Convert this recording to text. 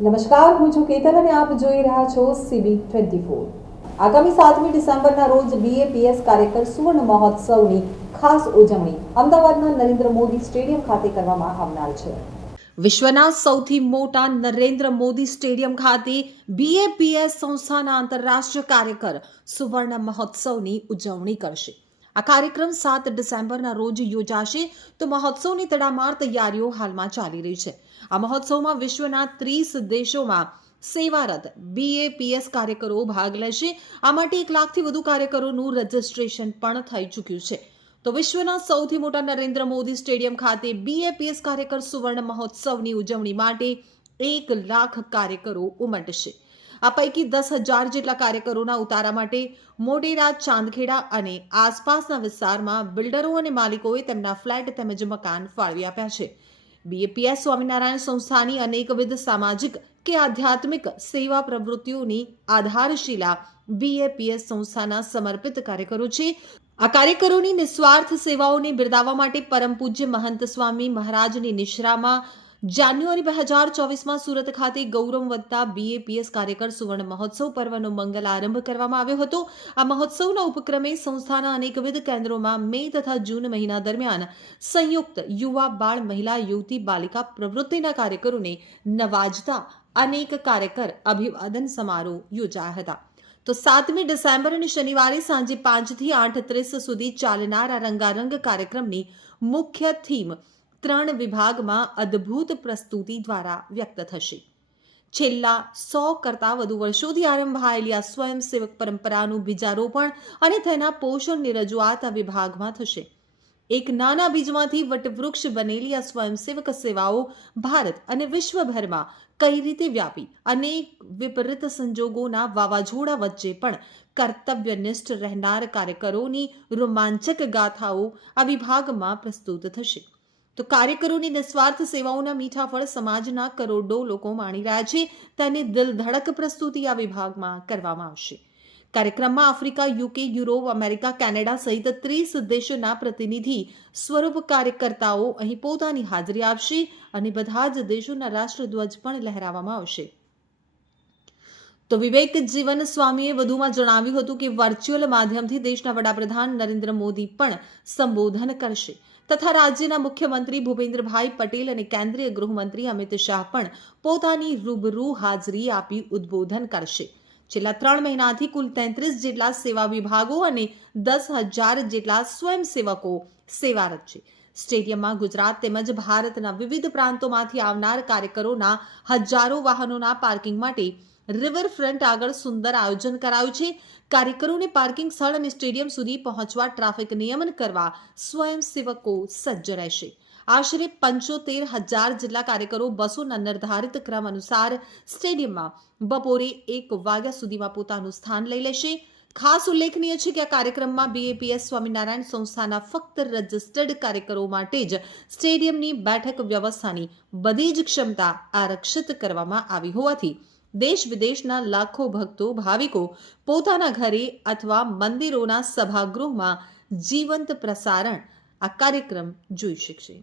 નમસ્કાર, હું છું કેતન અને આપ જોઈ રહ્યા છો CB24। આગામી 7મી ડિસેમ્બરના રોજ BAPS કાર્યકર સુવર્ણ મહોત્સવની ખાસ ઉજવણી અમદાવાદના નરેન્દ્ર મોદી સ્ટેડિયમ ખાતે કરવામાં આવનાર છે। વિશ્વના સૌથી મોટા નરેન્દ્ર મોદી સ્ટેડિયમ ખાતે BAPS સંસ્થાના આંતરરાષ્ટ્રીય કાર્યકર સુવર્ણ મહોત્સવની ઉજવણી કરશે। આ કાર્યક્રમ 7 ડિસેમ્બરના રોજ યોજાશે તો મહોત્સવની તડામાર તૈયારીઓ હાલમાં ચાલી રહી છે। આ મહોત્સવમાં વિશ્વના 30 દેશોમાં સેવારત BAPS કાર્યકરો ભાગ લેશે। આ માટે 1 લાખથી વધુ કાર્યકરોનું રજીસ્ટ્રેશન પણ થઈ ચૂક્યું છે। તો વિશ્વના સૌથી મોટા નરેન્દ્ર મોદી સ્ટેડિયમ ખાતે BAPS કાર્યકર સુવર્ણ મહોત્સવની ઉજવણી માટે 1 લાખ કાર્યકરો ઉમટશે। આ પૈકી 10,000 જેટલા કાર્યકરોના ઉતારા માટે મોટેરા, ચાંદખેડા અને આસપાસના વિસ્તારમાં બિલ્ડરો અને માલિકોએ તેમના ફ્લેટ તેમજ મકાન ફાળવી આપ્યા છે। BAPS સ્વામિનારાયણ સંસ્થાની અનેકવિધ સામાજિક કે આધ્યાત્મિક સેવા પ્રવૃત્તિઓની આધારશિલા BAPS સંસ્થાના સમર્પિત કાર્યકરો છે। આ કાર્યકરોની નિસ્વાર્થ સેવાઓને બિરદાવવા માટે પરમ પૂજ્ય મહંત સ્વામી મહારાજની નિશ્રામાં જાન્યુઆરી 2024માં સુરત ખાતે ગૌરવ વધતા BAPS કાર્યકર સુવર્ણ મહોત્સવ પર્વનો મંગલ આરંભ કરવામાં આવ્યો હતો। આ મહોત્સવના ઉપક્રમે સંસ્થાના અનેકવિધ કેન્દ્રોમાં મે તથા જૂન મહિના દરમિયાન સંયુક્ત યુવા, બાળ, મહિલા, યુવતી, બાલિકા પ્રવૃત્તિના કાર્યકરોને નવાજતા અનેક કાર્યકર અભિવાદન સમારોહ યોજાયા હતા। તો 7મી ડિસેમ્બર અને શનિવારે સાંજે 5 થી 8:30 સુધી ચાલનાર આ રંગારંગ કાર્યક્રમની મુખ્ય થીમ 3 વિભાગમાં અદ્ભુત પ્રસ્તુતિ દ્વારા વ્યક્ત થશે। છેલ્લા 100 કરતાં વધુ વર્ષોથી આરંભાયેલી આ સ્વયંસેવક પરંપરાનું બીજારોપણ અને તેના પોષણની રજૂઆત આ વિભાગમાં થશે। એક નાના બીજમાંથી વટવૃક્ષ બનેલી આ સ્વયંસેવક સેવાઓ ભારત અને વિશ્વભરમાં કઈ રીતે વ્યાપી, અનેક વિપરીત સંજોગોના વાવાઝોડા વચ્ચે પણ કર્તવ્યનિષ્ઠ રહેનાર કાર્યકરોની રોમાંચક ગાથાઓ આ વિભાગમાં પ્રસ્તુત થશે। તો કાર્યકરોની નિસ્વાર્થ સેવાઓના મીઠા ફળ સમાજના કરોડો લોકો માણી રહ્યા છે, તેની દિલધડક પ્રસ્તુતિ આ વિભાગમાં કરવામાં આવશે। કાર્યક્રમમાં Africa, UK, Europe, America, Canada સહિત 30 દેશોના પ્રતિનિધિ સ્વરૂપ કાર્યકર્તાઓ અહીં પોતાની હાજરી આપશે અને બધા જ દેશોના રાષ્ટ્રધ્વજ પણ લહેરાવવામાં આવશે। તો વિવેક જીવન સ્વામીએ વધુમાં જણાવ્યું હતું કે વર્ચ્યુઅલ માધ્યમથી દેશના વડાપ્રધાન નરેન્દ્ર મોદી પણ સંબોધન કરશે તથા રાજ્યના મુખ્યમંત્રી ભૂપેન્દ્રભાઈ પટેલ અને કેન્દ્રીય ગૃહમંત્રી અમિત શાહ પણ પોતાની રૂબરૂ હાજરી આપી ઉદ્બોધન કરશે। છેલ્લા 3 મહિનાથી કુલ 33 જેટલા સેવા વિભાગો અને 10,000 જેટલા સ્વયંસેવકો સેવારત છે। સ્ટેડિયમમાં ગુજરાત તેમજ ભારતના વિવિધ પ્રાંતોમાંથી આવનાર કાર્યકરોના હજારો વાહનોના પાર્કિંગ માટે રિવરફ્રન્ટ આગળ સુંદર આયોજન કરાયું છે। કાર્યકરોને પાર્કિંગ સ્થળ અને સ્ટેડિયમ સુધી પહોંચવા ટ્રાફિક નિયમન કરવા સ્વયંસેવકો સજ્જ રહેશે। આશરે 75,000 જેટલા કાર્યકરો બસોના નિર્ધારિત ક્રમ અનુસાર સ્ટેડિયમમાં બપોરે 1 વાગ્યા સુધીમાં પોતાનું સ્થાન લઈ લેશે। ખાસ ઉલ્લેખનીય છે કે આ કાર્યક્રમમાં BAPS સ્વામિનારાયણ સંસ્થાના ફક્ત રજિસ્ટર્ડ કાર્યકરો માટે જ સ્ટેડિયમની બેઠક વ્યવસ્થાની બધી જ ક્ષમતા આરક્ષિત કરવામાં આવી હોવાથી દેશ વિદેશના લાખો ભક્તો, ભાવિકો પોતાના ઘરે અથવા મંદિરોના સભાગૃહમાં જીવંત પ્રસારણ આ કાર્યક્રમ જોઈ શકશે।